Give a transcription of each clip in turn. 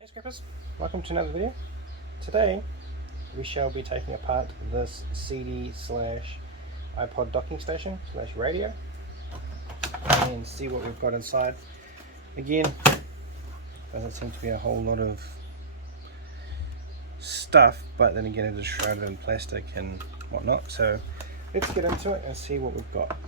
Hey Scrappers, welcome to another video. Today we shall be taking apart this CD slash iPod docking station slash radio and see what we've got inside. Again, doesn't seem to be a whole lot of stuff, but then again it is shrouded in plastic and whatnot, so let's get into it and see what we've got.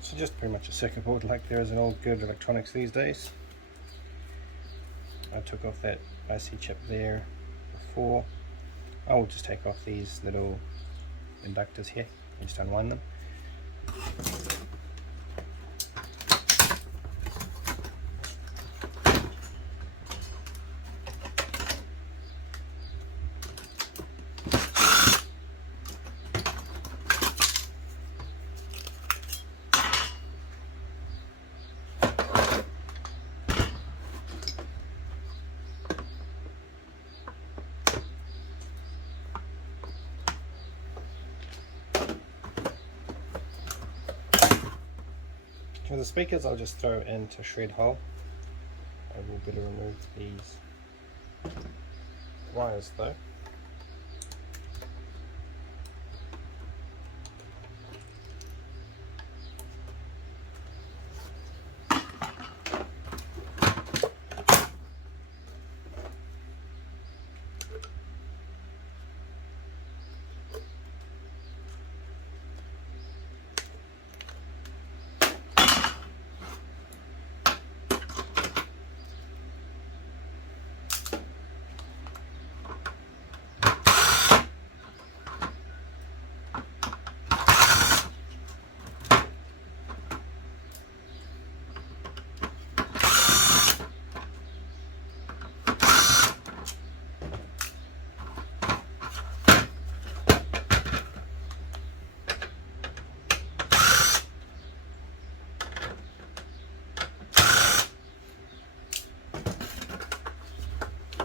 So just pretty much a circuit board like there is in all good electronics these days. I took off that IC chip there before. I will just take off these little inductors here and just unwind them. For the speakers, I'll just throw into shred hole. I will better remove these wires though.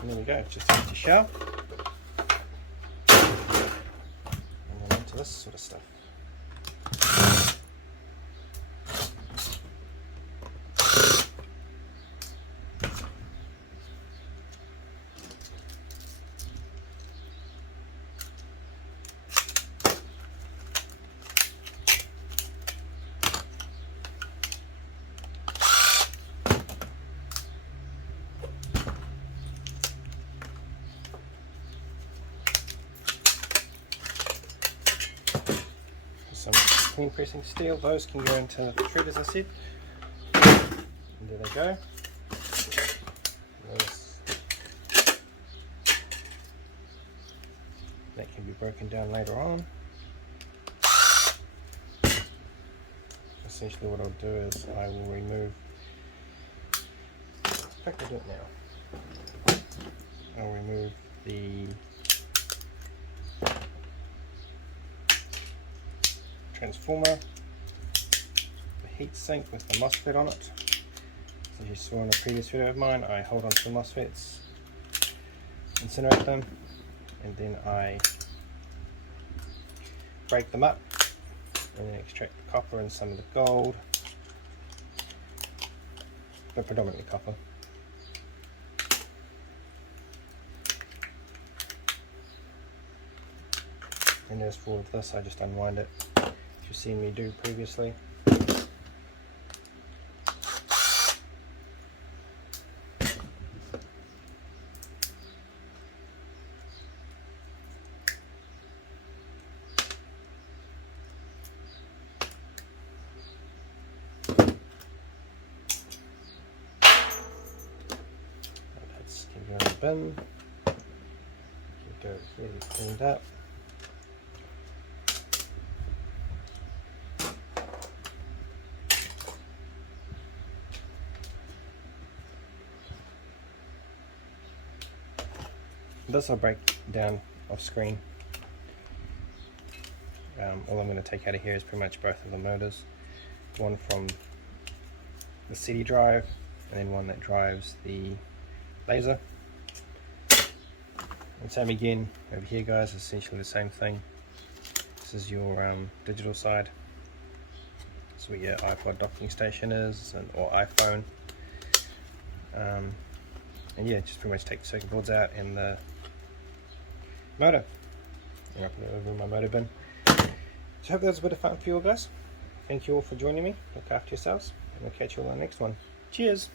And there we go, just empty shell. And then onto this sort of stuff. screen pressing steel. Those can go into the thread, as I said. And there they go. That can be broken down later on. Essentially what I'll do is I will remove, in fact I'll do it now. I'll remove the transformer, the heat sink with the MOSFET on it. As you saw in a previous video of mine, I hold on to the MOSFETs, incinerate them, and then I break them up and then extract the copper and some of the gold, but predominantly copper. And as for this, I just unwind it, as you've seen me do previously. Can go in the bin. Can go here, cleaned up. This I'll break down off screen. All I'm going to take out of here is pretty much both of the motors. One from the CD drive and then one that drives the laser. And same again over here, guys, essentially the same thing. This is your digital side. That's where your iPod docking station is, or iPhone. And yeah, just pretty much take the circuit boards out and the motor. And I'll put it over in my motor bin. So I hope that was a bit of fun for you all, guys. Thank you all for joining me. Look after yourselves, and we'll catch you all on the next one. Cheers!